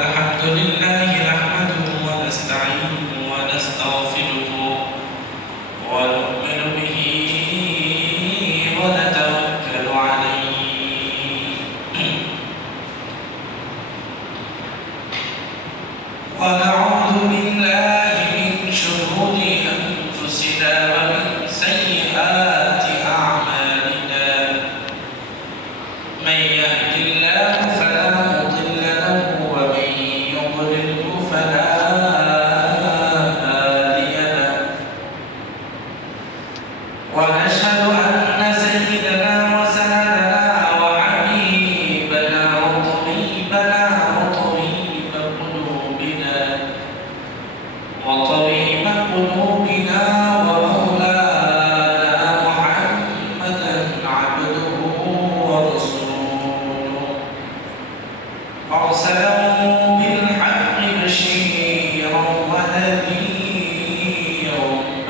الحمد لله نحمده ونستعينه ونستغفره ونؤمن به ونتوكل عليه ونعوذ بالله من شرور أنفسنا ومن سيئات أعمالنا من يهد الله فلا مضل له ومن يضلل فلا هادي له ونشهد أن سيدنا وسندنا وحبيبنا وطبيبنا وطبيب قلوبنا ومولانا محمدا عبده ورسوله أرسله بالحق بشيرا ونذيرا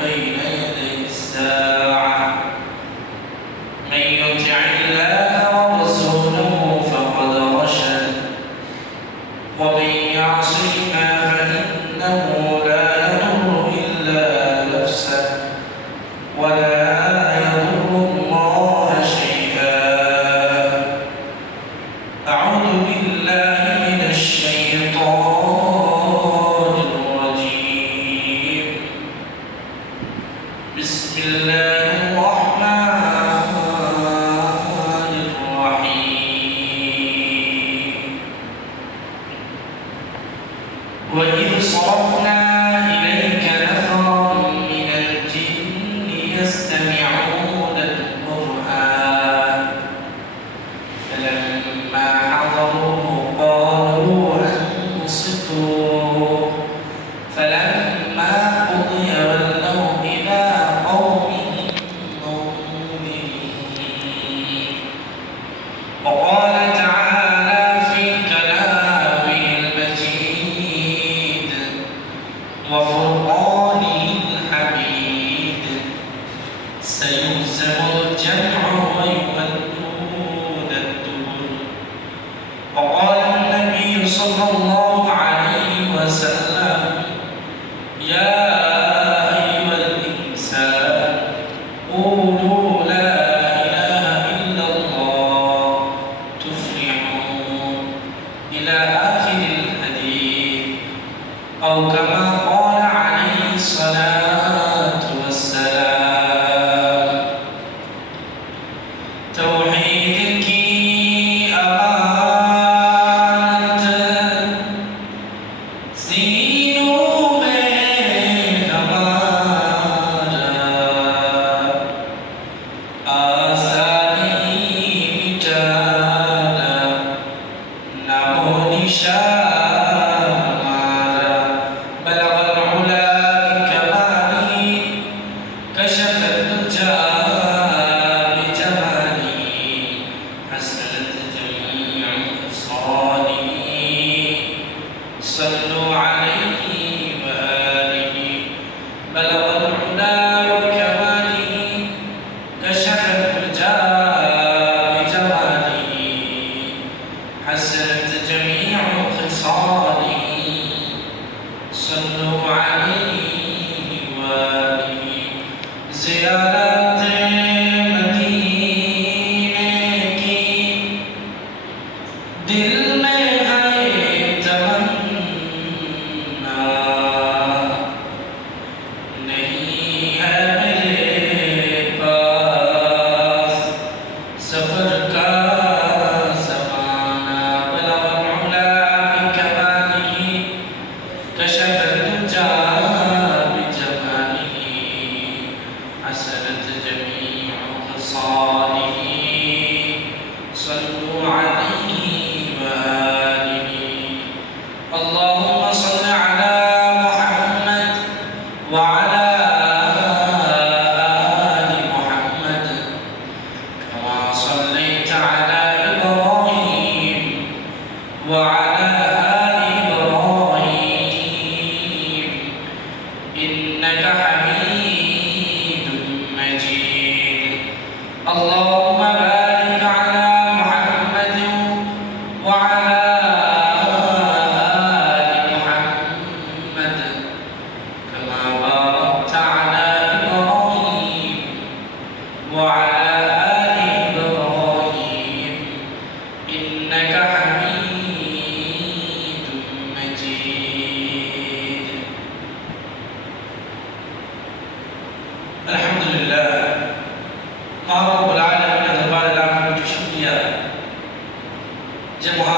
بين يدي الساعة من يطع الله ورسوله فقد رشد ومن يعصهما فإنه لا يضر إلا نفسه ولا يضر الله شيئا أعوذ بالله من الشيطان الرجيم بسم الله الرحمن الرحيم وإذ صرفنا إليك نفرا من الجن يستمعون القرآن فلما حضروه قالوا أنصتوا فلما قضي ولوا إلى قومهم منذرين وقال تعالى في كلامه المجيد وفرقانه الحميد سيهزم الجمع ويولون الدبر وقال النبي صلى الله عليه وسلم يا أيها الإنسان قولوا لا إله إلا الله تفلحون إلى آخر الحديث أو كما قال عليه الصلاة والسلام توحيد کی امانت سینوں میں ہمارا آسانی مٹانا نام و نشان ہمارا بلغ العلا بکمالہ کشف الدجى بجماله حسنت جميع خصاله صلوا عليه وآله بلغ العلا بكماله كشف الدجى بجماله حسنت جميع خصاله صلوا عليه وآله زيارت مدینے کی دل میں ہے تمنا نہیں ہے میرے پاس سفر کا زمانہ بلغ العلا بکمالہ کشف الدجى بجماله حسنت جميع خصاله صلوا عليه وآله اللهم صل على محمد وعلى آل محمد كما صليت على إبراهيم وعلى آل إبراهيم إنك حميد مجيد اللهم بارك على محمد وعلى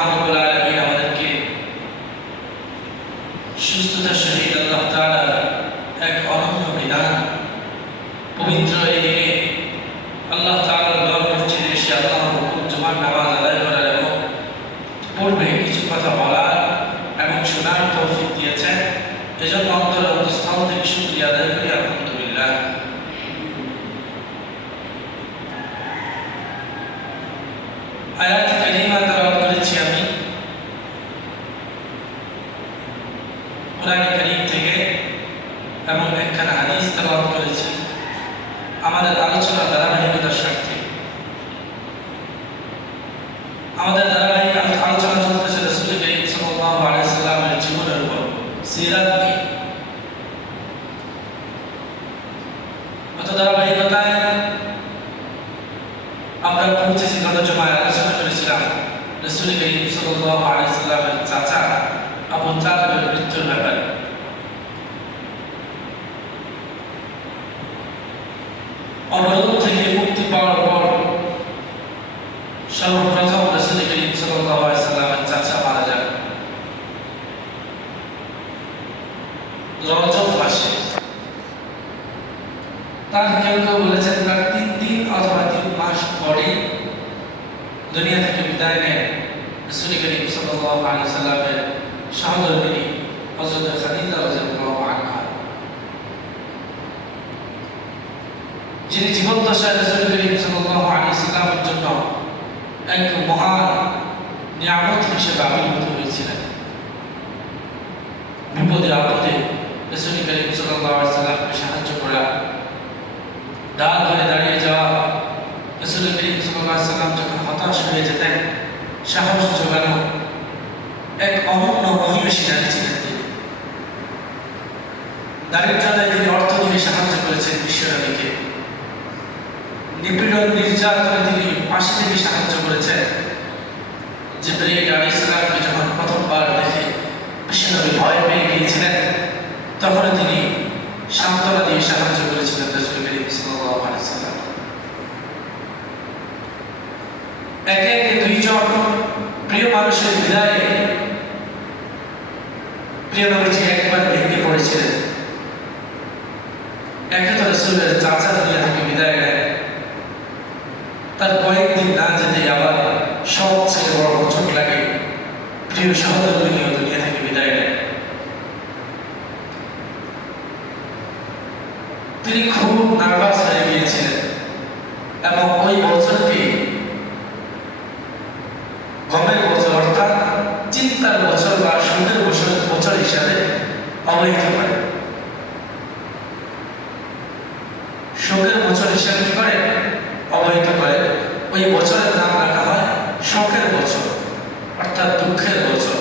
রব্বুল আলামিন আমাদেরকে সুস্থতার সহিত আল্লাহ তাআলার এক অনন্য বিধান পবিত্র এই দিনে আল্লাহ তাআলার ঘর মসজিদে এসে আল্লাহর হুকুম জুমার নামাজ আদায় করার এবং পূর্বে কিছু কথা বলার এবং শোনার তৌফিক দিয়েছেন। এজন্য অন্তরের অন্তঃস্থল থেকে শুকরিয়া আদায় করি আলহামদুলিল্লাহ। আয়াত কারিমা তেলাওয়াত করেছি আমি কোরআন কারীম থেকে এবং একখানা হাদিস তেলাওয়াত করেছি আমাদের আলোচনার ধারাবাহিকতার স্বার্থে। আমাদের ধারাবাহিক আলোচনা চলতেছে রাসূল কারীম সাল্লাল্লাহু আলাইহি ওয়াসাল্লামের জীবনের উপর, সিরাত নিয়ে। ধারাবাহিকতায় আমরা পৌঁছেছি গত জুমায় আলোচনা করেছিলাম রাসূল কারীম সাল্লাল্লাহু আলাইহি ওয়াসাল্লামের চাচা আবু তালেবের মৃত্যুর ব্যাপারে। অবরোধ থেকে মুক্তি পাওয়ার পর সর্বপ্রথম রাসূল কারীম সাল্লাল্লাহু আলাইহি ওয়াসাল্লামের চাচা মারা যান রজব মাসে। তার কেউ কেউ বলেছেন তার 3 দিন অথবা 3 মাস পরে দুনিয়া থেকে বিদায় নেন রাসূল কারীম সাল্লাল্লাহু আলাইহি ওয়াসাল্লামের সহধর্মিণী হযরত খাদিজা রাদিয়াল্লাহু আনহা, যিনি জীবদ্দশায় রাসূল কারীম সাল্লাল্লাহু আলাইহি ওয়াসাল্লামের জন্য এক মহান নিয়ামত হিসেবে আবির্ভূত হয়েছিলেন। বিপদে আপদে রাসূল কারীম সাল্লাল্লাহু আলাইহি ওয়াসাল্লামকে সাহায্য করা, ডাল ধরে দাঁড়িয়ে যাওয়া, রাসূল কারীম সাল্লাল্লাহু আলাইহি ওয়াসাল্লাম যখন হতাশ হয়ে যেতেন সাহস জোগানো এক অনন্য মহিষী নারী ছিলেন তিনি। দারিদ্রতায় তিনি অর্থ দিয়ে সাহায্য করেছেন বিশ্বনবীকে, নিপীড়ন নির্যাতনে তিনি পাশে থেকে সাহায্য করেছেন। জিবরাইল আলাইহিস সালামকে যখন প্রথমবার দেখে বিশ্বনবী ভয় পেয়ে গিয়েছিলেন তখন তিনি সান্ত্বনা দিয়ে সাহায্য করেছিলেন রাসূল কারীম সাল্লাল্লাহু আলাইহি ওয়াসাল্লাম। একে একে 2 জন প্রিয় মানুষের বিদায়ে প্রিয় নবীজি একবার ভেঙে পড়েছিলেন। একে তো রাসূলের চাচা দুনিয়া থেকে বিদায় নেন, তার কয়েকদিন না যেতে আবার সবচেয়ে বড় চোট লাগে, প্রিয় সহধর্মিণী দুনিয়া থেকে বিদায় নেন। তিনি খুব নার্ভাস হয়ে গিয়েছিলেন এবং ওই বছরকে গমের বছর অর্থাৎ চিন্তার বছর বা শোকের বছর হিসাবে অবহিত করে। শোকের বছর হিসাবে কি করে অবহিত করে, ওই বছরের নাম রাখা হয় শোকের বছর অর্থাৎ দুঃখের বছর।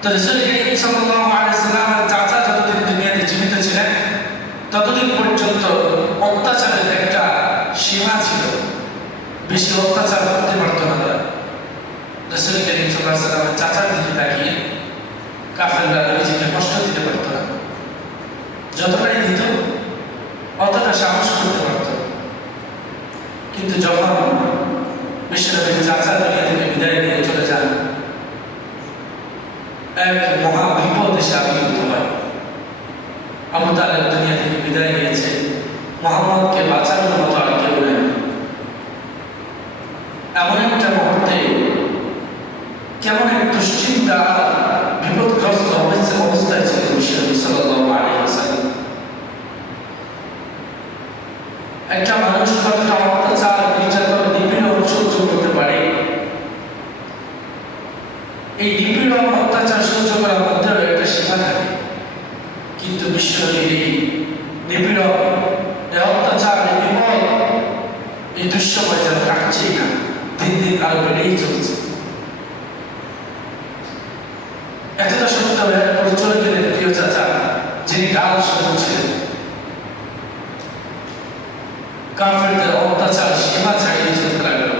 তো রাসূল কারীম সাল্লাল্লাহু আলাইহি ওয়াসাল্লামের চাচা যতদিন দুনিয়াতে জীবিত ছিলেন ততদিন পর্যন্ত অত্যাচারের একটা সীমা ছিল, বেশি অত্যাচার করতে পারত না তারা। রাসূল কারীম সাল্লাল্লাহু আলাইহি ওয়াসাল্লামের চাচার দিকে তাকিয়ে কাফেররা নবীজিকে কষ্ট দিতে পারত না, যতটাই দিত অতটা সাহস করতে পারত। কিন্তু যখন বিশ্বনবীর চাচা দুনিয়া থেকে বিদায় নিয়ে চলে যান এক মহা বিপদ এসে আবির্ভূত হয়। আবু তালেব দুনিয়া থেকে বিদায় নিয়েছে, মুহাম্মদকে বাঁচানোর মতো আর কেউ নেই। এমন একটা মুহূর্তে কেমন এক দুশ্চিন্তা বিপদগ্রস্ত অবস্থায় ছিলেন বিশ্বনবী সাল্লাল্লাহু আলাইহি ওয়াসাল্লাম। একটা মানুষ কতটা অত্যাচার নির্যাতন নিপীড়ন সহ্য করতে পারে, এই নিপীড়ন অত্যাচার সহ্য করার মধ্যেও একটা সীমা থাকে। কিন্তু বিশ্বনবীর এই নিপীড়ন, এই অত্যাচার, এই বিপদ, এই দুঃসময় যেন কাটছেই না, দিন দিন আরো বেড়েই চলছে। এতটা সত্য চলে গেলেন প্রিয় চাচা, যিনি ডাল ছিলেন। কাফেরদের অত্যাচার সীমা ছাড়িয়ে চলতে লাগলো।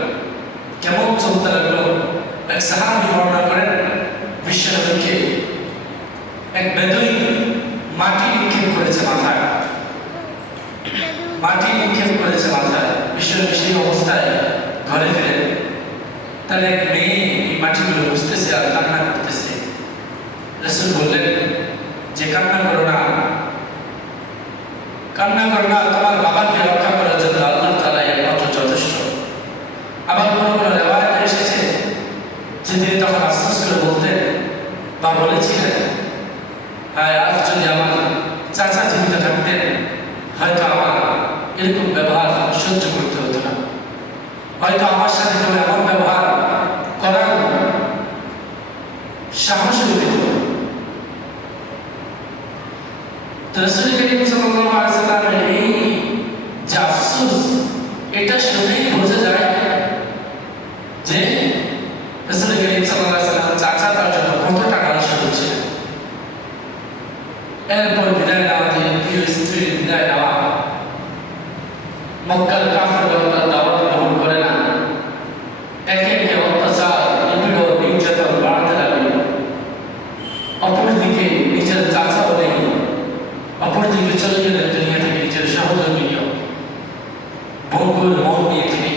কেমন চলতে লাগলো? এক সাহাবী বর্ণনা করেন বিশ্বনবীকে এক বেদুইন মাটি নিক্ষেপ করেছে মাথায়, মাটি নিক্ষেপ করেছে মাথায়। বিশ্বনবী সেই অবস্থায় ঘরে ফিরে তার এক মেয়ে এই মাটিগুলো বুঝতেছে আর কান্না করতেছে। রাসূল বললেন যে কান্না করো না, কান্না করো না, তোমার বাবাকে রক্ষা করার জন্য আল্লাহ তাআলা একমাত্র যথেষ্ট। আবার কোনো কোনো রিওয়ায়াতে এসেছে যে তিনি তখন আফসোস করে বলতেন বা বলেছিলেন, হায় আজ যদি আমার চাচা জীবিত থাকতেন হয়তো আমার এরকম ব্যবহার সহ্য করতে হতো না, হয়তো আমার সাথে কেউ এমন ব্যবহার করার সাহস পেত। রাসূল করিম সাল্লাল্লাহু আলাইহি ওয়াসাল্লামের এই যে আফসোস, এটা শুনেই বোঝা যায় যে রাসূল করিম সাল্লাল্লাহু আলাইহি ওয়াসাল্লামের চাচা তার জন্য কতটা আশাবাদী ছিলেন। এরপর বিদায় নেওয়া, যে প্রিয় স্ত্রীর বিদায় নেওয়া, মক্কার কাফেররা তার দাওয়াত গ্রহণ করে না, একে একে অত্যাচার, নিপীড়ন, নির্যাতন বাড়তে লাগলো। অপরদিকে নিজের চাচাও নেই, অপরদিকে চলে গেলেন দুনিয়া থেকে নিজের সহধর্মীয় বঙ্গুর মন নিয়ে তিনি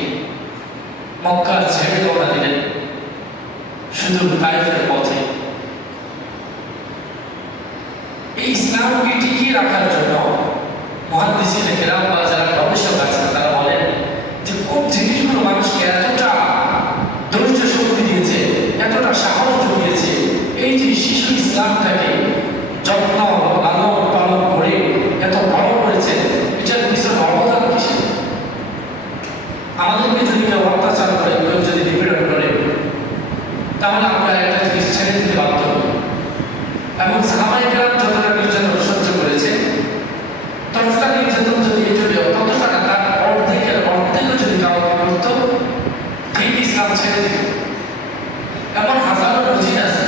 মক্কা ছেড়ে রওনা দিলেন শুধু তায়েফের পথে। এই ইসলামকে টিকিয়ে রাখার জন্য মুহাদ্দিসিনে কেরাম বা যারা গবেষক আছেন তারা বলেন যে কোন জিনিসগুলো মানুষকে এতটা ধৈর্য শক্তি দিয়েছে, এতটা সাহস জুগিয়েছে, এই যে শিশু ইসলামটাকে যত্ন লালন পালন করে এত বড় করেছে, এটার পিছনে অবদান কিসের? আমাদেরকে যদি কেউ অত্যাচার করে, কেউ যদি নিপীড়ন করে, তাহলে আমরা একটা জিনিস ছেড়ে দিতে বাধ্য হব। এবং সাহাবায়ে কেরাম যতটা নির্যাতন সহ্য করেছে, ততটা নির্যাতন যদি ততটা না, তার অর্ধেকও যদি কাউকে করত, ঠিক ইসলাম ছেড়ে দিত। এমন হাজারো নজির আছে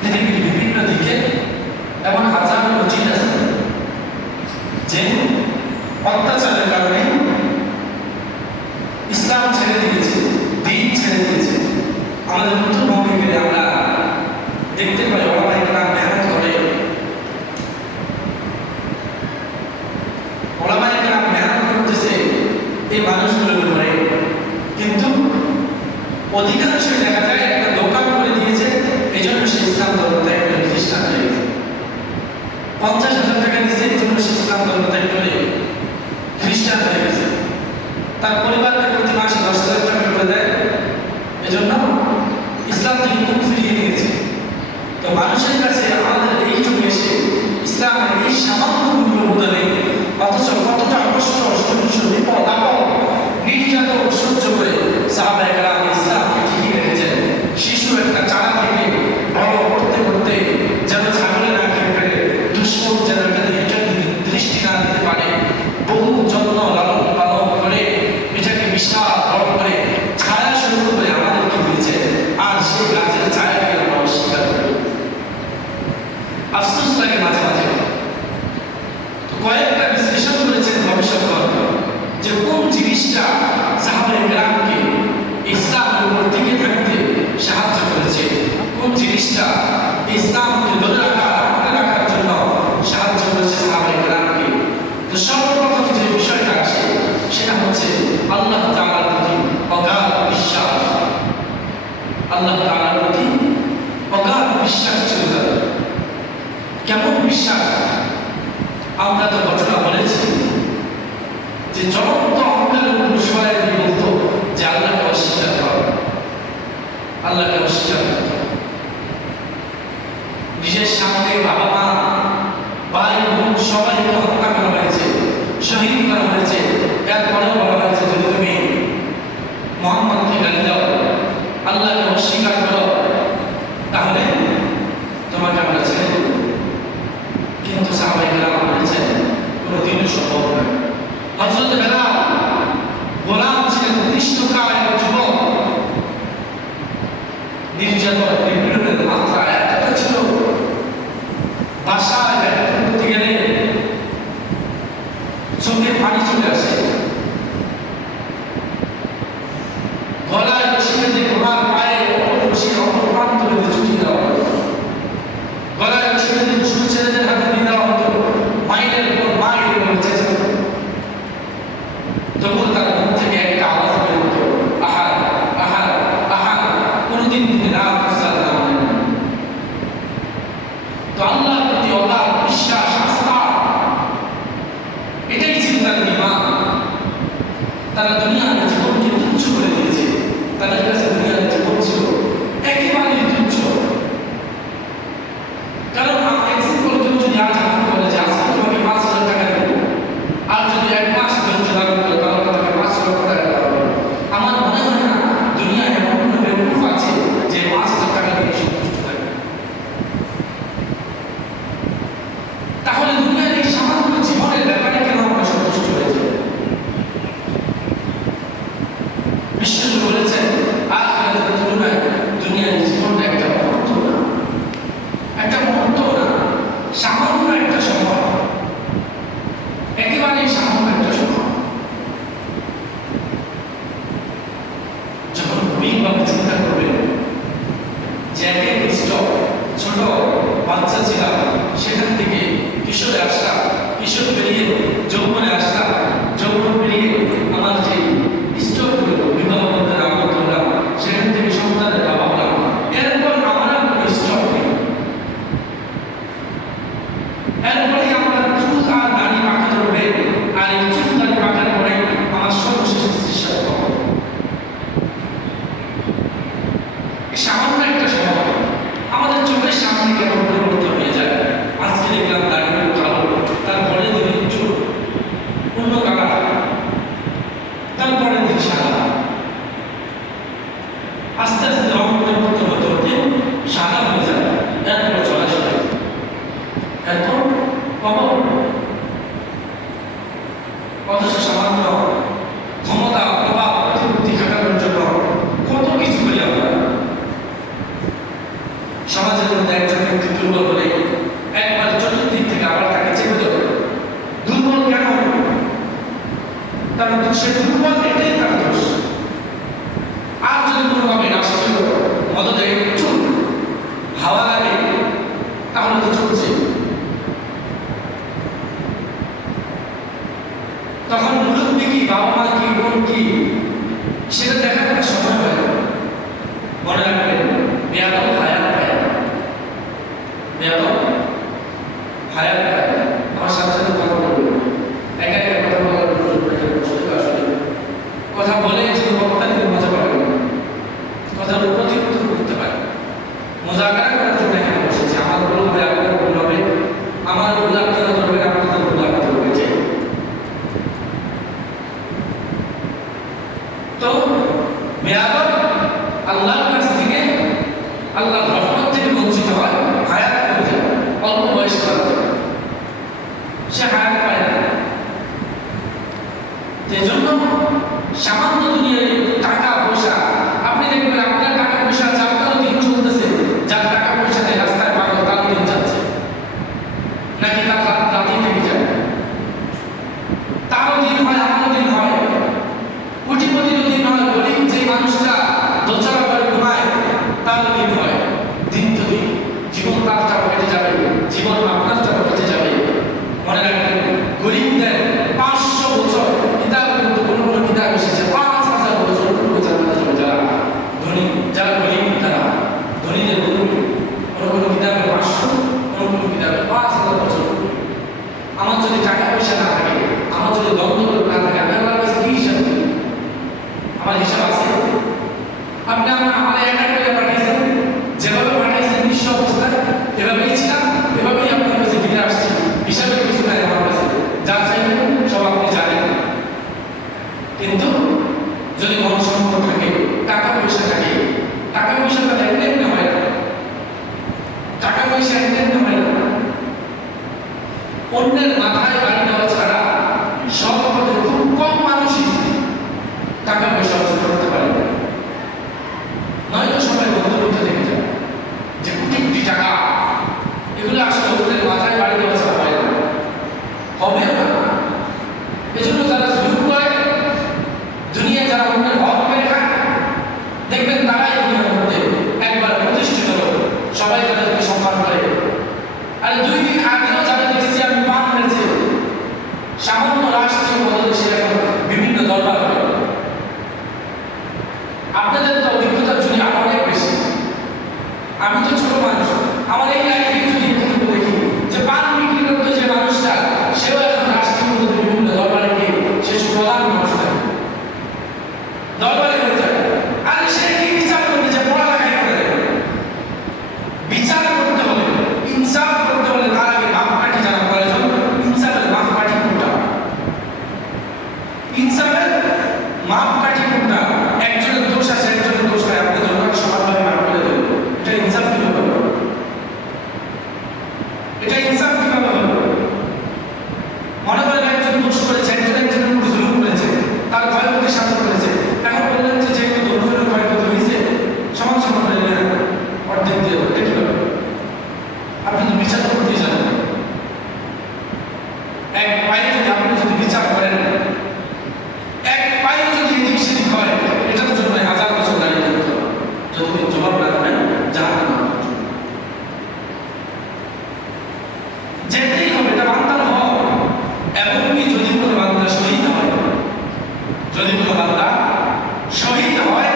পৃথিবীর বিভিন্ন দিকে, এমন হাজারো নজির আছে যে অত্যাচারের কারণে ইসলাম ছেড়ে দিয়েছে, দিন ছেড়ে দিয়েছে। আমাদের নতুন ভূমিকে আমরা দেখতে পাই ওলামায়ে কেরাম মেহনত করে, ওলামায়ে কেরাম মেহনত করতেছে এই মানুষগুলোর উপরে, কিন্তু অধিকাংশই দেখা যায় একটা দোকান করে দিয়েছে, এই জন্য সে ইসলাম ধর্ম ত্যাগ করে খ্রিস্টান হয়ে গেছে। 50,000 টাকা দিচ্ছে, এই জন্য সে ইসলাম ধর্ম ত্যাগ করে খ্রিস্টান হয়ে গেছে। তার পরিবারকে প্রতি মাসে 10,000 টাকা করে দেয়, এজন্য ইসলাম থেকে মুখ ফিরিয়ে নিয়েছে। তো মানুষের কাছে আমাদের এই যুগে এসে ইসলামের এই সামান্য মূল্যবোধ নেই, অথচ কতটা কষ্ট, সহ্য, বিপদ, আপদ, নির্যাতন সহ্য করে সাহাবায়ে কেরাম ইসলামকে টিকিয়ে রেখেছেন। শিশু একটা চারা থেকে বড় করতে করতে যেন ছাগলে না খেয়ে ফেলে, দুশ্মন যেন এটাকে দৃষ্টি না দিতে পারে, বহু যত্ন লালন পালন করে এটাকে বিশাল বড় করে ছায়া শুরু করে আমাদেরকে দিয়েছে। আর সেই গাছের ছায়াকে আমরা অস্বীকার করি। আফসোস লাগে মাঝে মাঝে। তো কয়েকটা বিশ্লেষণ করেছেন গবেষকগণ যে কোন জিনিসটা সাহাবায়ে কেরামকে ইসলামের উপর টিকে থাকতে সাহায্য করেছে, কোন জিনিসটা ইসলামকে ধরে রাখার জন্য সাহায্য করেছে সাহাবায়ে কেরামকে। তো সর্বপ্রথম যে বিষয়টা আছে সেটা হচ্ছে আল্লাহ তাআলার প্রতি অগাধ বিশ্বাস। আল্লাহ তাআলার প্রতি অগাধ বিশ্বাস ছিল তাদের। কেমন বিশ্বাস? আমরা তো ঘটনা বলেছি যে জ্বলন্ত অহংকারের পুরুষরা বলতো যে আল্লাহকে অস্বীকার করো, আল্লাহকে অস্বীকার করো। নিজের সামনে বাবা মা, ভাই বোন সবাইকে হত্যা করা হয়েছে, শহীদ করা হয়েছে, এরপরেও বলা হয়েছে যদি তুমি মুহাম্মদকে গালি দাও, আল্লাহকে অস্বীকার করো, তাহলে তোমাকে আমরা ছেড়ে দেব। কিন্তু সাহাবায়ে কেরাম বলেছেন কোনোদিনই সম্ভব নয়। হযরত বেলাল গোলাম ছিলেন, কৃষ্ণকায় যুবক, নির্যাতন নিপীড়নের মাত্রা এতটা ছিল, বাসায় ব্যক্ত করতে গেলে চোখে পানি চলে আসে, গলায় রশি বেঁধে ঘোড়ার পায়ে রশি অপর প্রান্ত বেঁধে ছুটিয়ে দেওয়া হতো, গলায় রশি বেঁধে ছোট ছেলেদের হাতে দিয়ে দেওয়া হতো, মাইলের পর মাইল চেঁচে হতো। তবুও তার মুখ থেকে একটা আওয়াজ বের হতো, আহার আহার দিন তিনি রাত সালাত করেন। তো আল্লাহর প্রতি অগাধ বিশ্বাস আস্থা, এটাই ছিল তাদের ঈমান। তারা দুনিয়ার জীবনকে তুচ্ছ করে দিয়েছে। তাদের কাছে দুনিয়ার জীবন ছিল একেবারেই তুচ্ছ। কারণ এক্সাম্পল কেউ যদি আজ আমাকে বলে যে আজকে তোমাকে 5,000 টাকা দেবো, আর যদি 1 মাস ধৈর্য ধারণ করে তাহলে তাকে 5 লক্ষ টাকা দেওয়া হবে, আমার মনে হয় না দুনিয়ায় এমন কোনো বেকুফ আছে যে 5,000 টাকা দিয়ে সন্তুষ্ট থাকবে। তাহলে দুনিয়ার এই সামান্য জীবনের ব্যাপারে কেন আমরা সন্তুষ্ট হয়ে যাই? বিশ্বনবী বলেছেন আখিরাতের তুলনায় দুনিয়ার জীবনটা একটা মুহূর্ত না, একটা মুহূর্ত না, সামান্য একটা সময়, একেবারেই সামান্য একটা সময়। যখন গভীরভাবে চিন্তা করবেন যে একে ছোট বাচ্চা ছিলাম, সেখান থেকে কিশোরে আসলাম, কিশোর পেরিয়ে যৌবনে আসলাম, যৌবন পেরিয়ে আমার যে স্ট্রোকগুলো বিবাহ বন্ধনে আবদ্ধ হলাম, সেখান থেকে সন্তানের বাবা হলাম, এরপর আমার আর কোনো স্ট্রোক নেই। এরপরে আমার চুল আর দাড়ি পাকা ধরবে, আর এই চুল দাড়ি পাকার পরে আমার সর্বশেষ চিকিৎসা হবে। সামান্য একটা সময় আমাদের চোখের সামনে কেন পরিবর্তন হয়ে যায়। আজকে দেখলাম দাড়িগুলো কালো, তারপরে দিন চুল অন্য কালার, তারপরে দিন সাদা, আস্তে আস্তে রং পরিবর্তন হতে হতে সাদা হয়ে যায়, এরপরে জলাশয়, এরপর কবর। অথচ সামান্য ক্ষমতা, প্রভাব, প্রতিপত্তি খাটানোর জন্য কত কিছু করি আমরা। সমাজের মধ্যে একজন ব্যক্তি দুর্বল হলে একবার চতুর্দিক থেকে আবার তাকে চেপে ধরে। দুর্বল কেন? তার সে দুর্বল, এটাই তার দোষ। আর যদি কোনোভাবে রাষ্ট্রীয় মদতে একটু হাওয়া লাগে তাহলে তো চলছে। তখন মুরব্বী কি, বাবা মা কি, বোন কি, সেটা দেখার একটা সময় হয় না। মনে রাখবেন, বেয়াদব হায়াত পায় না, বেয়াদব হায়াত পায় না। আমার সাথে সাথে কথা বলবেন, একা একা কথা বলার আসলে কথা বলে যে বক্তা তিনি মজা পাবেন, কথার প্রতি উত্তর করতে পারে। মোজাকারা করার জন্য এখানে বসেছে। আমার ভুল হবে, আপনার ভুল হবে, আমার ভুল আপনারা ধরবেন, আপনাদের ভুল আপনারা ধরবে। যে তো বেয়াদব আল্লাহর কাছ থেকে, আল্লাহর রহমত থেকে বঞ্চিত হয়, হায়াত কমে যায়, অল্প বয়স করা যায়, সে হায়াত পায় না। সেজন্য সামান্য দুনিয়ার টাকা পয়সা, আপনি দেখবেন আপনার টাকা পয়সা আছে, আপনারও দিন চলতেছে, যার টাকা পয়সা নেই রাস্তায় পাগল, তারও দিন যাচ্ছে, নাকি তার রাতেই থেকে যায়, তারও দিন হয়, আমারও দিন হয়, কোটিপতিরও দিন হয়, গরিব যে মানুষটা দোচারা করে ঘুমায় তারও দিন হয়। দিন তো দিন, জীবন তার চাপ কেটে যাবে, জীবন আপনার চাপ কেটে যাবে। মনে রাখবেন, গরিবদের 500 বছর কিতাব, কিন্তু কোনো কোনো কিতাব এসেছে 5,000 বছর পূর্বে জান্নাতে যাবে যারা ধনী, যারা গরিব তারা। ধনীদের কোনো কোনো কিতাবে 500, কোনো কিতাবে 5,000 বছর। আমার যদি টাকা পয়সা না থাকে, আমার যদি দ্বন্দ্ব না থাকে, আমি আমার কাছে কি হিসাব করি? আমার হিসাব আছে? আপনি আমার একা করে পাঠাইছেন, যেভাবে পাঠাইছেন নিঃস্ব অবস্থায়, এভাবেই ছিলাম, এভাবেই আপনার কাছে ফিরে আসছি। হিসাবে কিছু নাই আমার কাছে, যা চাইবেন সব আপনি জানেন। কিন্তু যদি কোনো সম্পদ থাকে, টাকা পয়সা থাকে, টাকা পয়সা তো একদিন হয় না, টাকা পয়সা একদিন হয় না। অন্যের মাথায় বাড়ি দেওয়া ছাড়া সব পথে খুব কম মানুষই টাকা পয়সা অর্জন করতে পারে। আমি তো ছোট মানুষ, আমার এই লাইফে যদি একটু দেখি যে পান বিক্রি করতে যে মানুষটা সেও এখন রাষ্ট্রীয় বিভিন্ন দরবারে গিয়ে সে প্রধান মানুষ থাকে, দরবারে হয়ে যায়। আর সে কি বিচার করতে যে পড়ালেখাই করে দেবে? বিচার করতে হলে, ইনসাফ করতে হলে তার আগে মাপকাঠি জানা প্রয়োজন। ইনসাফের মাপকাঠি কোনটা? ইনসাফের মাপকাঠি কোনটা? একজনের দোষ আছে, একজনের দোষ নাই, আপনি ধরুন সমানভাবে মাপ করে দেবেন, এটা ইনসাফ কিভাবে হবে? এটা ইনসাফ কিভাবে হবে? মনে করেন একজন দোষ করেছে, একজনের উপর জুলুম করেছে, তার ক্ষয়ক্ষতি সাধন করেছে, এখন বললেন যে যেহেতু দোষের ক্ষয়ক্ষতি হয়েছে সমান সমান হয়ে গেলে অর্ধেক দিয়ে এটা কিভাবে? আপনি তো বিচার করতে জানেন। এক পায়ে যদি আপনি যদি বিচার করেন, এক পায়ে যদি এদিক সেদিক হয়, এটার জন্য 1000 বছর দাঁড়িয়ে থাকতে হবে, যতদিন জবাব না দেবেন জাহান্নামে যেতেই হবে। এটা বান্দার হক। এমনকি যদি কোনো বান্দা শহীদ হয়, যদি কোনো বান্দা শহীদ হয়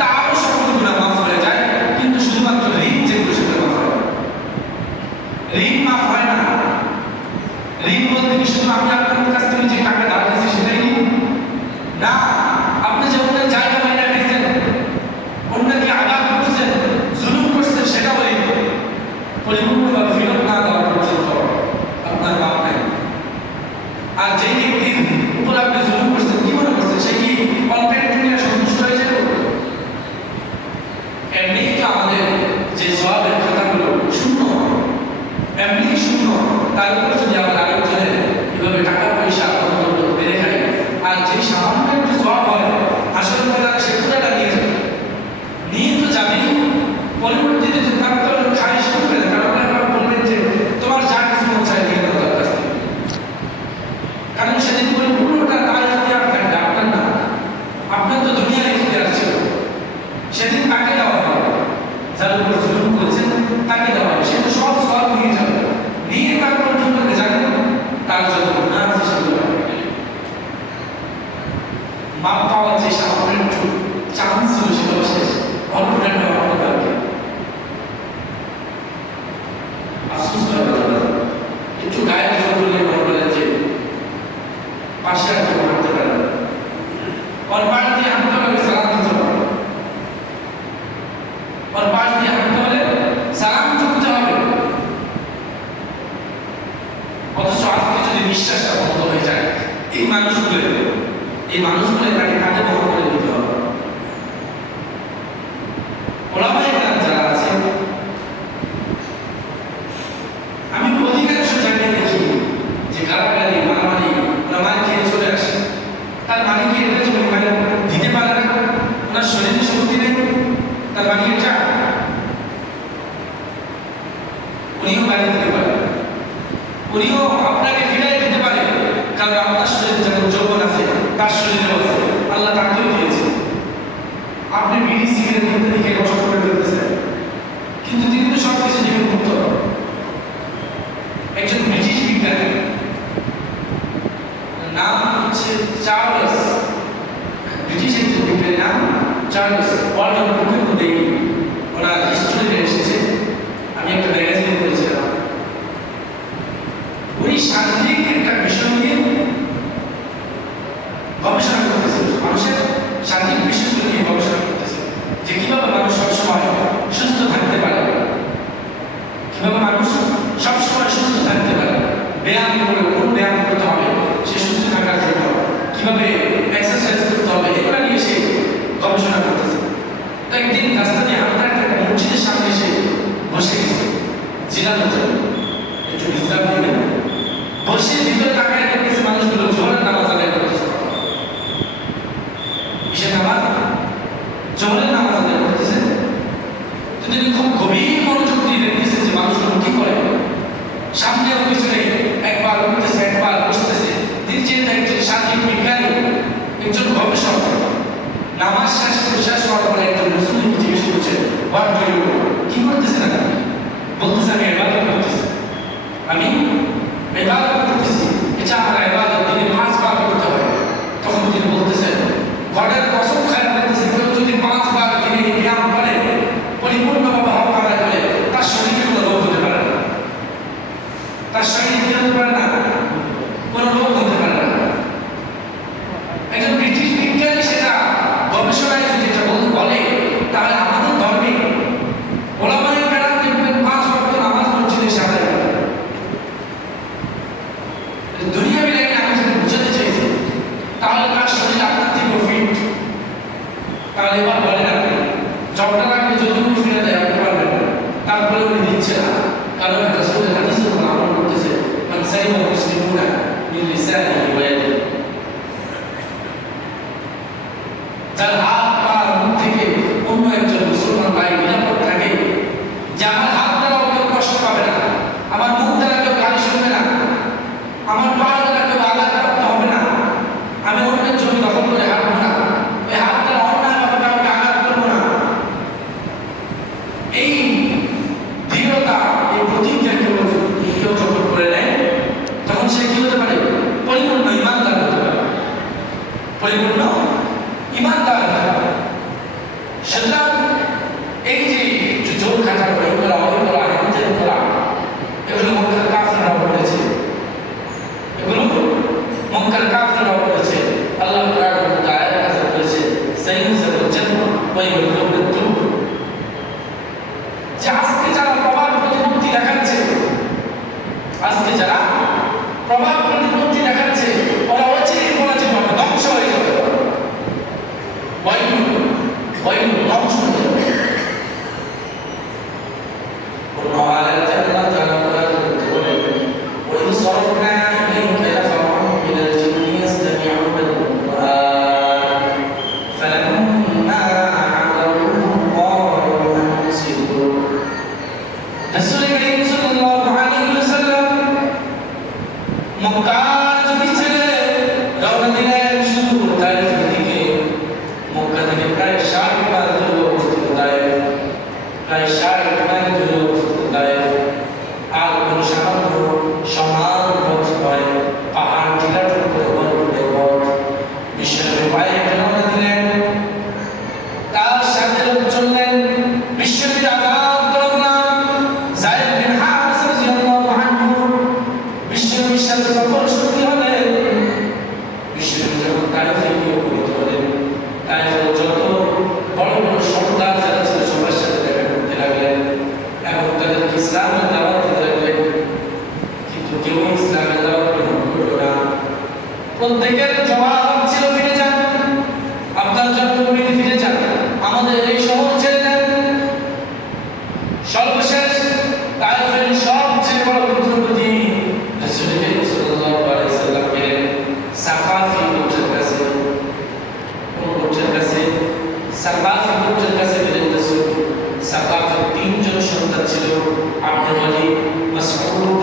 তারও সকল গুনাহ মাফ হয়ে যায়, কিন্তু শুধুমাত্র ঋণ যেগুলো সেটা মাফ হয়। ঋণ মাফ হয় না। ঋণ বলতে কি শুধু আমি আপনার কাছ থেকে যে টাকা ধার নিয়েছি সেটাই ঋণ না। আপনি যে অন্য জায়গা বাইরে গেছেন, অন্যকে আঘাত করছেন, জুলুম করছেন, সেটাও ঋণ। পরিপূর্ণভাবে ফেরত না দেওয়ার পর্যন্ত আপনার মাপ নাই। আর যেই ব্যক্তির উপর আপনি জুলুম করছেন, কি মনে করছেন সে কি কন্ট্রাক্ট নিয়ে সন্তুষ্ট হয়ে যাবে? এমনিই তো আমাদের যে সওয়াবের খাতাগুলো শূন্য, এমনি শূন্য, তার উপর যদি আমরা আরেকজনের এভাবে টাকা পয়সা বেড়ে খাই, আর যে সামান্য একটু সওয়াব হয় আসলে তারা সে পুরোটা নিয়ে যাবে, নিয়ে তো যাবেই। পরবর্তীতে যদি তার তো খাই শুরু করে দেয়, কারণ আপনারা বলবেন যে তোমার যা কিছু মন চাই নিয়ে দেওয়া দরকার, কারণ সেদিন পরিপূর্ণটা তার ইখতিয়ার থাকবে, আপনার না। আপনার তো দুনিয়ার ইখতিয়ার ছিল, সেদিন তাকে দেওয়া হবে, যার উপর জুলুম করেছেন তাকে দেওয়া হবে। সে তো সব সওয়াব নিয়ে যাবে, নিয়ে তারপর কি করবে জানেন? তার যত গুনাহ আছে সেগুলো মাপ পাওয়ার যে সামান্য একটু চান্স ছিল সেটাও শেষ, অল্প টাকা পাওয়া দরকার। আফসোস করে একটু গায়ে জোর করলে মনে করেন যে পাশে আর কেউ হাঁটতে পারে না, ওর পাশ দিয়ে হাঁটতে হলে সালাম দিতে হবে, ওর পাশ দিয়ে হাঁটতে হলে সালাম করতে হবে। অথচ আজকে যদি বিশ্বাসটা বন্ধ হয়ে যায়, এই মানুষগুলো তাকে কাঁধে বহন করে দিতে হবে। ওলামায়ে কেরাম যারা আছে, আমি অধিকাংশ জায়গায় দেখি যে গালাগালি মারামারি ওরা মার খেয়ে চলে আসে, তার মালিককে এটা যে উনি দিতে পারে না, ওনার শরীরে শক্তি নেই, তার মালিক এটা উনিও গালি দিতে পারে, উনিও আপনাকে ফিরাই দিতে পারে, কারণ আপনার শরীরে যেমন যৌবন আছে তার শরীরেও আছে, আল্লাহ তাকেও দিয়েছে। আপনি বিড়ি সিগারেট করতে দিকে কষ্ট করে ফেলতেছেন, কিন্তু তিনি তো সব কিছু থেকে মুক্ত। একজন ব্রিটিশ বিজ্ঞানী, নাম হচ্ছে চার্লস, ব্রিটিশ একজন বিজ্ঞানী নাম চার্লস, ওয়ার্ল্ড বুকের মধ্যে ওনার হিস্ট্রিতে এসেছে। আমি একটা ম্যাগাজিনে পড়েছিলাম, ওই শারীরিক একটা বিষয় নিয়ে গবেষণা করতেছে, মানুষের শারীরিক বিষয়গুলো নিয়ে গবেষণা করতেছে, যে কিভাবে মানুষ সবসময় সুস্থ থাকতে পারে, কিভাবে মানুষ সবসময় সুস্থ থাকতে পারে, ব্যায়াম করে কোন ব্যায়াম করতে হবে সে সুস্থ থাকার জন্য, কিভাবে এক্সারসাইজ করতে হবে, এগুলো নিয়ে সে গবেষণা করতেছে। তো একদিন রাস্তা দিয়ে হাঁটতে একটা মসজিদের সামনে এসে বসে গেছে জিরানোর জন্য, একটু বিশ্রাম নেবে, বসে ভিতরে তাকায় দেখতেছে মানুষগুলো জোহরের নামাজ আদায় করতেছে। কিসের নামাজ? জোহরের নামাজ আদায় করতেছে। তো তিনি খুব গভীর মনোযোগ দিয়ে দেখতেছেন যে মানুষগুলো কি করে, সামনে ও পিছনে একবার উঠতেছে একবার বসতেছে। তিনি চিন্তা একজন শারীরিক বিজ্ঞানী, একজন গবেষক, নামাজ শেষ হওয়ার পরে একজন মুসলিমকে জিজ্ঞেস করছে, হোয়াট ডু ইউ ডু? কি করতেছেন আপনি? বলতেছে আমি ইবাদত করতেছি, আমি ইবাদত করতেছি, এটা আমার ইবাদত, দিনে 5 বার করতে হয়। তখন তিনি বলতেছেন, গডের কসম খায় বলতেছে, কেউ যদি 5 বার দিনে ব্যায়াম করে, পরিপূর্ণভাবে হক আদায় করে, রাসূল করিম সাল্লাল্লাহু আলাইহি ওয়াসাল্লাম মক্কা যদি ছেড়ে রওনা দিলেন শুধু তায়েফের দিকে। মক্কা থেকে প্রায় 60 মাইল দূরে অবস্থিত তায়েফ, প্রায় 60 মাইল দূরে অবস্থিত তায়েফ। আর কোন সামান্য সমান পথ হয়, পাহাড় টিলার উপরে বরফে পথ। বিশ্বনবী পায়ে রওনা দিলেন, তার সাথে লোক চললেন। বিশ্বনবীর আজাদ করলাম যায়েদ বিন হারিসা রাদিয়াল্লাহু আনহু বিশ্বনবীর সাথে সফর সঙ্গী হলেন। বিশ্বনবী যখন তায়েফে গিয়ে উপনীত হলেন, তায়েফের যত বড় বড় সর্দার যারা ছিল সবার সাথে দেখা করতে লাগলেন এবং তাদেরকে ইসলামের দাওয়াত দিতে লাগলেন। কিন্তু কেউ ইসলামের দাওয়াত গ্রহণ করল না। প্রত্যেকের জবাব ছিল ফিরে যান, আপনার জন্মভূমিতে ফিরে যান, আমাদের এই শহর ছেড়ে দেন। সর্বশেষ তায়েফের সবচেয়ে বড় বিদ্রোহী রাসূল করিম সাল্লাল্লাহু আলাইহি ওয়াসাল্লাম গেলেন সাকাফি গোত্রের কাছে। কোন গোত্রের কাছে? সাকাফি গোত্রের কাছে গেলেন রাসূল। সাকাফের 3 জন সন্তান ছিল, আব্দুল ওয়ালিদ, মাসউদ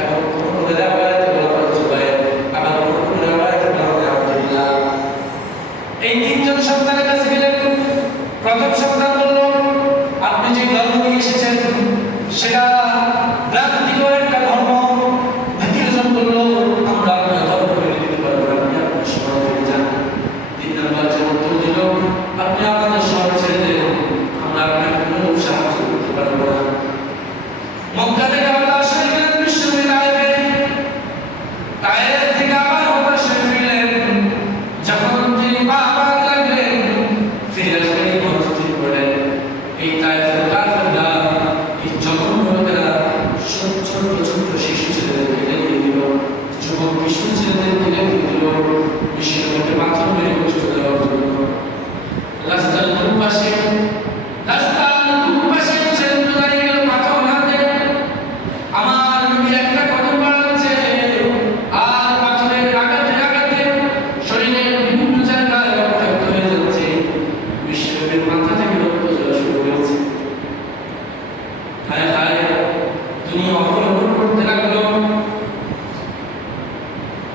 এবং কোন রিওয়ায়াতে বলা হয় জুবাইর, আবার কোন রিওয়ায়াতে বলা হয় আব্দুল্লাহ। এই 3 জন সন্তানের কাছে গেলেন। প্রথম সন্তান বলল, আপনি যে ধর্ম নিয়ে এসেছেন সেটা ভ্রান্তিকর একটা ধর্ম। দ্বিতীয় জন বলল, আমরা আপনার ধর্ম মেনে নিতে পারবো না, আপনি আপনার শহর ফিরে যান। 3 নম্বর যে উত্তর দিল, আপনি আমাদের শহর ছেড়ে দেন, আমরা আপনাকে কোনো সাহায্য করতে পারবো না। মক্কা থেকে হতাশ হয়ে গেলেন বিশ্বনবী তায়েফে। তায়েফ থেকে আবার হতাশ হয়ে ফিরলেন। যখন তিনি পা বাঁধতে লাগলেন, ফিরে আসবেন মনস্থির করলেন। এই তায়েফের কাফেররা, এই জঘন্য লোকেরা ছোট ছোট শিশু ছেলেদেরকে টেনে দিল, যুবক কিশোর ছেলেদেরকে টেনে দিল বিশ্বনবীকে পাথর মেরে কষ্ট দেওয়ার জন্য। রাস্তার দুপাশে ছেলেগুলো দাঁড়িয়ে গেল পাথর হাতে। আমার নবী একটা কদম বাড়াচ্ছে আর পাথরের আঘাতে আঘাতে শরীরের বিভিন্ন জায়গায় রক্তাক্ত হয়ে যাচ্ছে। বিশ্বনবীর মাথা থেকে রক্ত ঝরা শুরু হয়েছে। হায় হায়, দুনিয়া অবলম্বন করতে লাগলো।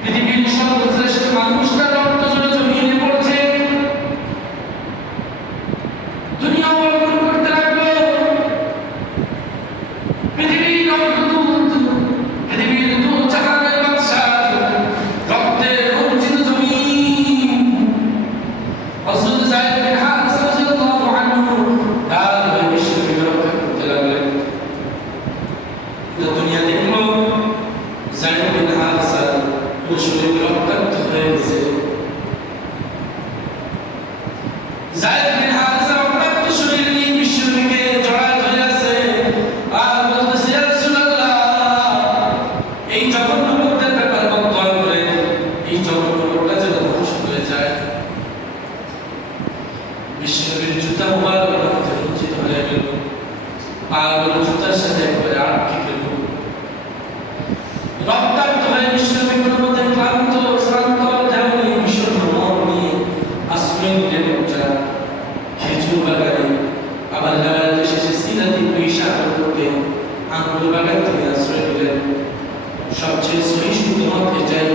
পৃথিবীর সর্বশ্রেষ্ঠ মানুষটা রক্ত ঝরে জমিয়ে পড়ছে। দুনিয়া অবলম্বন করতে লাগলো। পৃথিবীর দু জাহানের বাদশা, রক্তের রঞ্জিত জমিন। হযরত যায়েদ বিন হারিসা রাদিয়াল্লাহু আনহু তার বিশ্বনবীকে রক্ষা করতে লাগলেন। দুনিয়া দেখলো যায়েদ বিন হারিসা শরীর রক্তাক্ত হয়ে গেছে। যায়েদ বিন হারিসা রক্তাক্ত শরীর নিয়ে বিশ্বনবীকে জড়ায় ধরে আছে আর বলতেছে, ইয়া রাসূলুল্লাহ, এই জঘন্য লোকদের ব্যাপারে বদদোয়া করে এই জঘন্য লোকটা যেন ধ্বংস হয়ে যায়। বিশ্বনবীর জুতা মুবারক রক্তে রঞ্জিত হয়ে গেল, পাগুলো জুতার সাথে একবারে আটকে গেল। রক্তাক্ত হয়ে বিশ্বনবী কোনো মতে ক্লান্ত শ্রান্ত দেহ নিয়ে বিষণ্ণ মন নিয়ে আশ্রয় নিলেন একটা খেজুর বাগানে। আবার লাগাতে শেষে সিরাতি পেশাব করতে আঙ্গুর বাগান থেকে আশ্রয় নিলেন। সবচেয়ে সহিষ্ণুতম যাই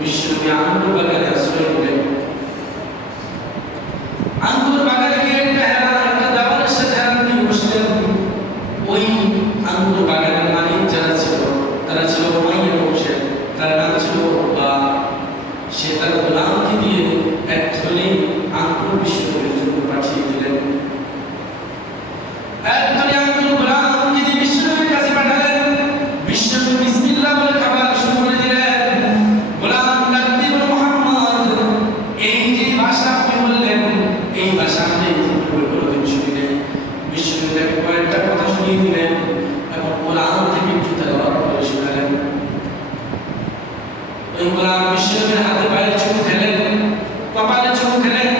বিশ্বনবী আঙ্গুর বাগানে আশ্রয় নিলেন। আঙ্গুর বাগানে গিয়ে একটা দেওয়ালের সাথে হাত দিয়ে বসলেন। ওই আঙ্গুর বাগানের মালিক যারা ছিল তারা ছিল উমাইয়া বংশের, তার নাম ছিল উকবা। সে তার গোলামকে দিয়ে এক থলি আঙ্গুর বিশ্বনবীর জন্য পাঠিয়ে দিলেন। এক থলি আঙ্গুর গোলামকে দিয়ে বিশ্বনবীর কাছে পাঠালেন। বিশ্বনবী বিসমিল্লাহ বলে খাবার শুরু করে দিলেন। গোলাম ডাক দিয়ে বলল, মুহাম্মদ, এই যে ভাষা আপনি বললেন, এই ভাষা আমি কোনোদিন শুনি নাই। বিশ্বনবী তাকে কয়েকটা কথা শুনিয়ে দিলেন এবং গোলাম থেকে একটু তেলাওয়াত করে শোনালেন। ওই গোলাম বিশ্বনবীর হাতে পায়ে চুমু খেলেন, কপালে চুমু খেলেন।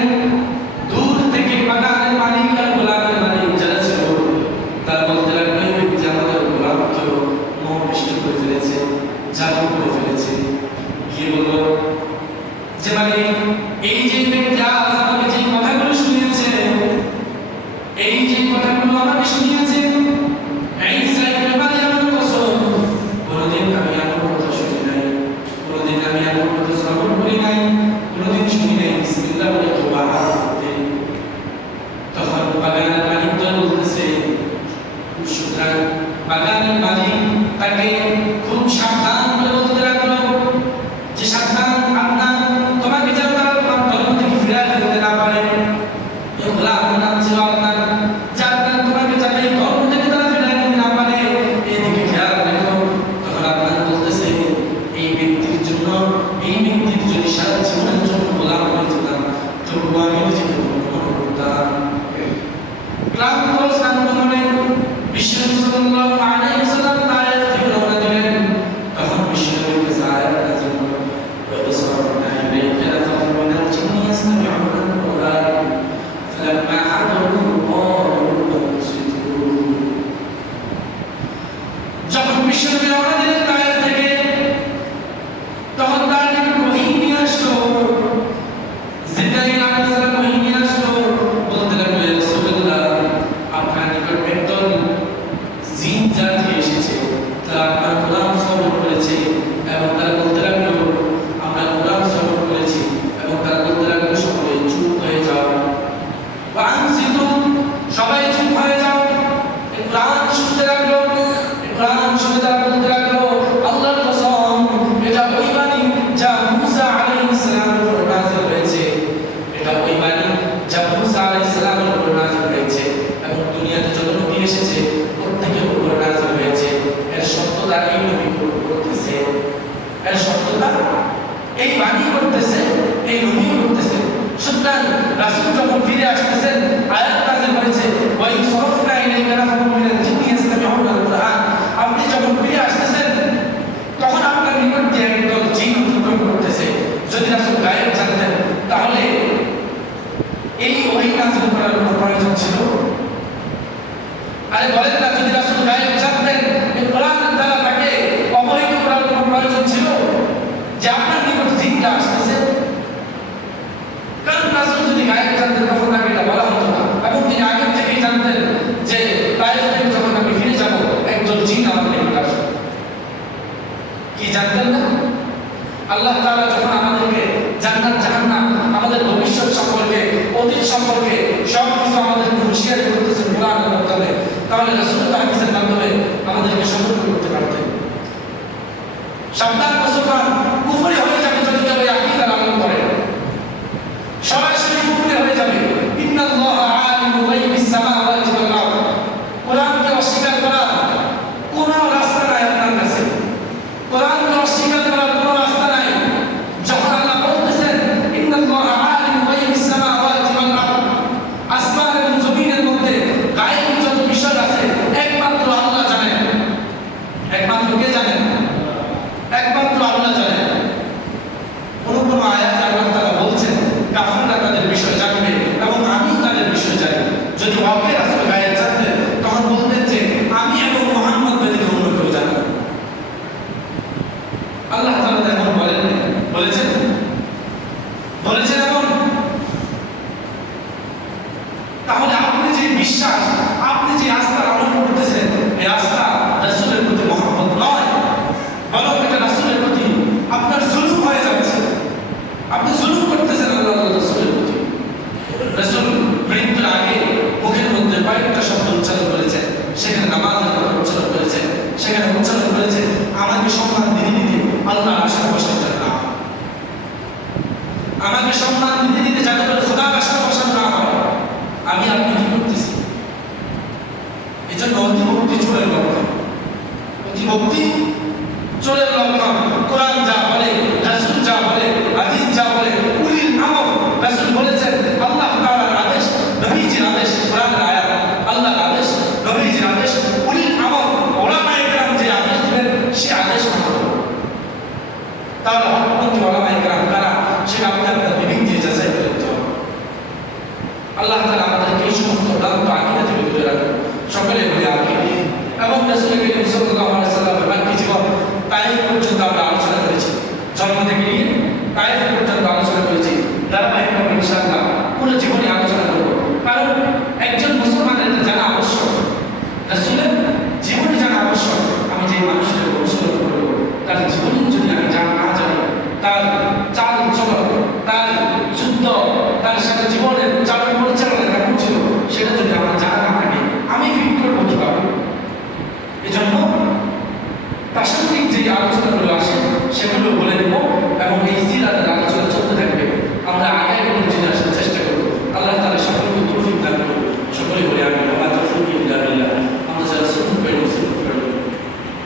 দূর থেকে বাগানের মালিক আর গোলামের মালিক যারা ছিল তারা বলতে লাগলো, এই ব্যক্তি আমাদের গোলামকেও মোহবিষ্ট করে ফেলেছে, জাদু করে ফেলেছে। গিয়ে বলল যে মানে এই যে ব্যক্তি আজ আমাকে যে কথাগুলো শুনিয়েছে, এই যে কথাগুলো আমাকে শুনিয়েছে, ঈসা ইবনে বাগানের মালিক তাকে খুব সাবধান করে বলতে লাগলো যে সাবধান, আপনার তোমাকে যেন তারা তোমার ধর্ম থেকে ফিরে ফেলতে না পারে। এই গোলামের নাম ছিল আপনার, যে আপনার তোমাকে যাতে ধর্ম থেকে তারা ফিরে ফেলতে না পারে এদিকে খেয়াল রাখো। তখন আপনার বলতেছে এই ব্যক্তির জন্য, এই ব্যক্তির যদি সারা জীবনের জন্য গোলাম হয়ে যেতাম তবুও আমি নিজেকে ধন্য করতাম। ক্লান্ত মনে বিশ্বনবী সাল্লাল্লাহু আলাইহি ওয়াসাল্লাম তায়েফ থেকে রওনা দিলেন। তখন বিশ্বনবীকে সাহায্য নাযিল হলো। وَأَصْرَفْنَا إِلَيْكَ نَفَرًا مِنَ الْجِنِّ يَسْتَمِعُونَ الْقُرْآنَ فَلَمَّا حَضَرُوهُ قَالُوا أَنصِتُوا। যখন বিশ্বনবী রওনা দিলেন তায়েফ থেকে, তখন তার নিকট ওহী নিয়ে আসলো। জিবরাইল আলাইহিস সালাম ওহী নিয়ে আসলো, বলতে লাগলো ইয়া রাসূলুল্লাহ, আপনার নিকট একদল জিন জাতি এসেছে, তারা আপনার কোরআন শ্রবণ করেছে এবং তারা বলতে লাগলো আমরা কোরআন শ্রবণ করেছি, এবং তারা বলতে লাগলো সবাই চুপ হয়ে যাও। ওয়ানসিতু, সবাই চুপ হয়ে যাও। কোরআন শুনতে লাগলো, কোরআন শুনে তারা বলতে লাগলো আল্লাহর কসম, এটা ওই বাণী যা মুসা আলাইহিস সালামের উপর নাযিল হয়েছে, এটা ওই বাণী যা মুসা আলাইহিস সালামের উপর নাযিল হয়েছে, এবং দুনিয়াতে যত নবী এসেছে প্রত্যেকের উপর নাযিল হয়েছে। এর সত্যতা এই নবী করতেছে, এর সত্যতা এই বাণী করতেছে, এই নবী করতেছে। সুতরাং রাসূল যখন ফিরে আসতেছেন আয়াত নাযিল হয়েছে ওয়া ইসরাফনা ইলাইকা নাফারুম মিনাল জিন্নি ইয়াসতামিউনা আল-কুরআন। আপনি যখন ফিরে আসতেছেন তখন আপনার নিকট দিয়ে একদল জিন অতিক্রম করতেছে। যদি রাসূল গায়েব জানতেন তাহলে এই ওহী নাযিল করার কোনো প্রয়োজন ছিল? আরে বলেন না, যদি রাসূল গায়েব জানতেন এই কোরআনের দ্বারা তাকে অবহিত করার কোনো প্রয়োজন ছিল যে আপনার নিকট জিনটা আসতেছে? কারণ রাসূল যদি গায়েব জানতেন তখন তাকে এটা বলা হতো না, এবং তিনি আগে থেকেই জানতেন যে তায়েফ থেকে যখন আমি ফিরে যাব একজন জিন আমার নিকট আসবে। কি জানতেন না? আল্লাহ তাআলা যখন আমাদেরকে জান্নাত জাহান্নাম, আমাদের ভবিষ্যৎ সম্পর্কে, অতীত সম্পর্কে সবকিছু আমাদেরকে হুঁশিয়ারি করতেছেন কোরআনের মাধ্যমে, তাহলে রাসূলুল্লাহ হাদিসের মাধ্যমে আমাদেরকে সতর্ক করতে পারতেন। সাবধান মুসলমান, কুফরি হয়ে যাবে যদি কেউ এই আকীদা লালন করে, সরাসরি কুফরি হয়ে যাবে। ইন্নাল্লাহা আলিমুল গায়বিস সামাওয়াতি ওয়াল আরদ। কোরআনকে অস্বীকার করার কোনো রাস্তা নাই আপনার কাছে, কোরআনকে অস্বীকার করার কোনো রাস্তা নাই। যখন আল্লাহ বলতেছেন ইন্নাল্লাহা আলিমুল গায়বিস সামাওয়াতি ওয়াল আরদ, আসমান এবং জমিনের মধ্যে গায়েবী যত বিষয় আছে একমাত্র আল্লাহ জানেন। একমাত্র কে জানেন? একমাত্র আল্লাহ জানেন। কোন আয়াতে আল্লাহ তাআলা বলছেন কাফিররা তাদের বিষয় জানবে এবং আমি তাদের বিষয় জানি। যদি ওয়াকে রাসূল গায়েব জানতেন তখন বলতেন যে আমি এবং মুহাম্মদ ব্যতীত অন্য কেউ জানে না। আল্লাহ তাআলা এমন বলেন, বলেছেন বলেছেন এমন। তাহলে আপনি যে বিশ্বাস, আপনি যে আস্থা লালন করতেছেন, এই আস্থা রাসূলের প্রতি মহব্বত নয়, বরং এটা রাসূলের প্রতি আপনার জুলুম হয়ে যাচ্ছে। আপনি জুলুম করতেছেন আল্লাহ রাসূলের প্রতি। রাসূল মৃত্যুর আগে মুখের মধ্যে কয়েকটা শব্দ উচ্চারণ করেছেন, সেখানে নামাজের কথা উচ্চারণ করেছেন, সেখানে উচ্চারণ করেছেন আমাকে সম্মান দিতে দিতে আল্লাহ আশা বসান না, আমাকে সম্মান দিতে দিতে যাতে করে খোদা আশা বসান না হয়। আমি আপনি কি করতেছি? এই জন্য অতিভক্তি চোরের লক্ষণ, অতিভক্তি চোরের লক্ষণ। কোরআন